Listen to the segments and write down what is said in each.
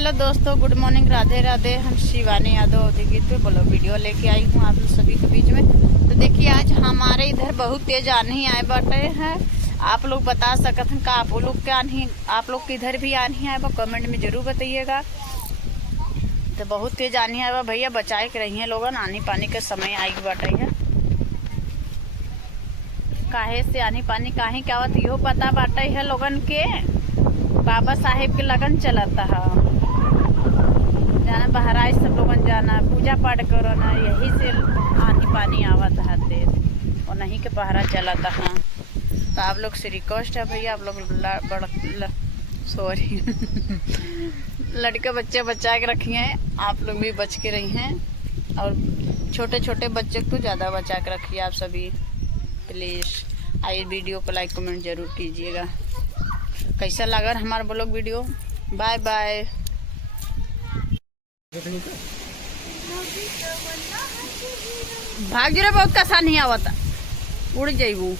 Hello दोस्तों, good morning, Radhe Radhe. हम शिवानी यादव गीत पे बोलो वीडियो लेके आई हूँ आप सभी के बीच में। तो देखिए आज हमारे इधर बहुत तेज आंधी आए बाटे हैं। आप लोग बता सकते हैं का आप लोग के आंधी, आप लोग के इधर भी आंधी आए बा, कमेंट में जरूर बताइएगा। तो बहुत तेज आंधी आए बा भैया, बचाए के रही है लोगन, आंधी पानी के समय आई बाटे है। काहे से आंधी पानी काहे क्या होता इहो पता बाटे है लोगन के। बाबा साहेब के लगन चलता है, जाना बहराइच सब लोगन जाना पूजा पाठ करो ना, यही से आंधी पानी आवत है तेज और नहीं के पहरा चलता है। तो आप लोग से रिक्वेस्ट है भैया, आप लोग सॉरी लड़के बच्चे बचा के रखी हैं, आप लोग भी बच के रही हैं और छोटे छोटे बच्चे को ज़्यादा बचा के रखिए आप सभी प्लीज़। आइए वीडियो को लाइक कमेंट जरूर कीजिएगा। कैसा लगा हमारा ब्लॉग वीडियो। Bye bye. भाग रे, बहुत कसा नहीं आवता, उड़ जाइबू।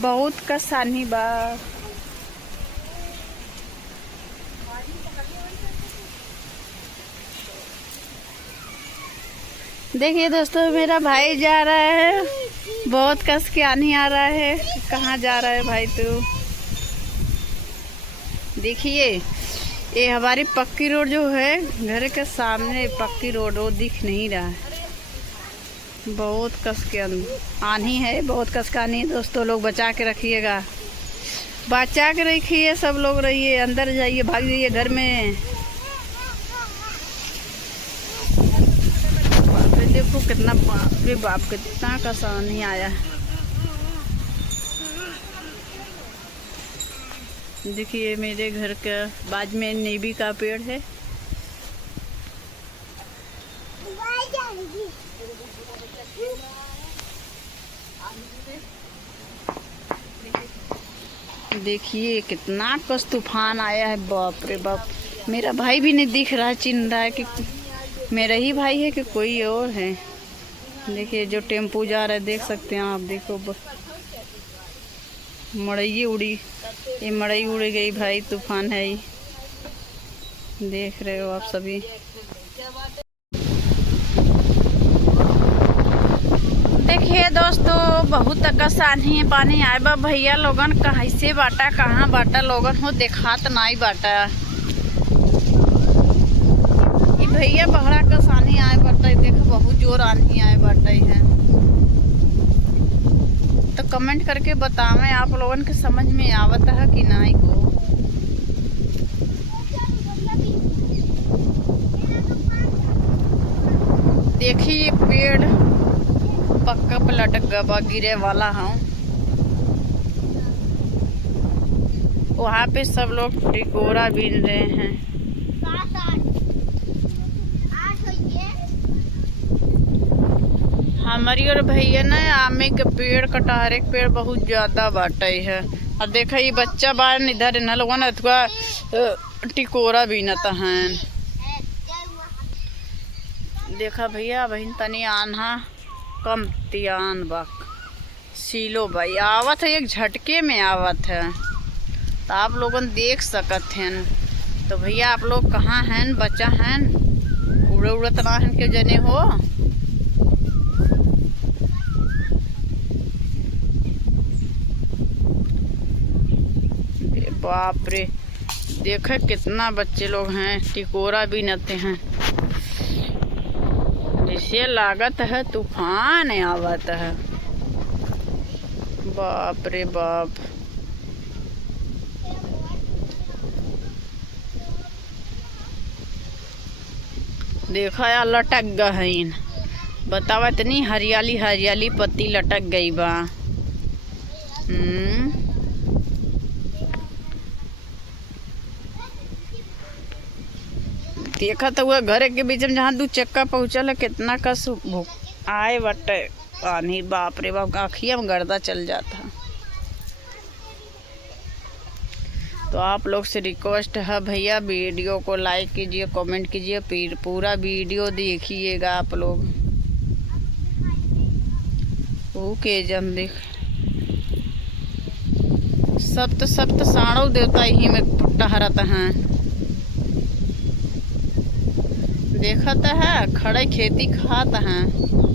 बहुत कसानी बा। देखिए दोस्तों, मेरा भाई जा रहा है, बहुत कस के आनी आ रहा है। कहाँ जा रहा है भाई तू? देखिए ये हमारी पक्की रोड जो है घर के सामने, पक्की रोड वो दिख नहीं रहा है। बहुत कस के आनी है, बहुत कस का आनी है दोस्तों, लोग बचा के रखिएगा, बचा के रखिए सब लोग। रहिए अंदर जाइए, भाग जाइए घर में। देखो कितना बाप रे बाप, कितना कसानी आया। देखिए मेरे घर के बाजू में नीबी का पेड़ है। देखिए कितना कस तूफान आया है, बाप रे बाप। मेरा भाई भी नहीं दिख रहा है, चिन्ह रहा है कि मेरा ही भाई है कि कोई और है। देखिए जो टेम्पू जा रहा है, देख सकते हैं आप। देखो मड़ई उड़ी, ये मड़ई उड़ गई भाई, तूफान है ही, देख रहे हो आप सभी। देखिए दोस्तों, बहुत आसानी है पानी आए बा भैया लोगन, कहाँ से बाटा कहाँ बाटा लोगन हो देखात नहीं बाटा। भैया बहरा कसानी आए बाटे, देखो बहुत जोर आनी आए बाटे है। तो कमेंट करके बतावें आप लोगन के समझ में आवत है कि नहीं हो। देखिए पेड़ पक्का पे लटक गया, गिरे वाला हूँ। वहाँ पे सब लोग टिकोरा बीन रहे हैं। हमारी और भैया ना आमे के पेड़, कटहरे के पेड़ बहुत ज्यादा बाटे है। और देखा ये बच्चा बाहर इधर न लोगन अथवा टिकोरा बीनता है। देखा भैया बहन तनी आन्हा कम तियान बक सीलो भाई आवत है, एक झटके में आवत है, तो आप लोगन देख सकत हैं। तो भैया आप लोग कहाँ हैं, बच्चा हैं, उड़े उड़त ना हैं के जने हो। बाप रे, देखे कितना बच्चे लोग हैं, टिकोरा भी नते हैं। जिसे लागत है तूफान आवत है, बाप रे बाप। देखा यार लटक गई, बतावा इतनी हरियाली हरियाली पत्ती लटक गई बा। देखा तो हुआ घर के बीच में जहाँ दू चक्का पहुँचल है, कितना कस आए बटे पानी, बाप रे बाप, आँखिया में गर्दा चल जाता। तो आप लोग से रिक्वेस्ट है भैया, वीडियो को लाइक कीजिए, कमेंट कीजिए, फिर पूरा वीडियो देखिएगा आप लोग। ओके जन देख सप्त सप्त साणव देवता यही में टहरत हैं। देखत है खड़े खेती खात हैं।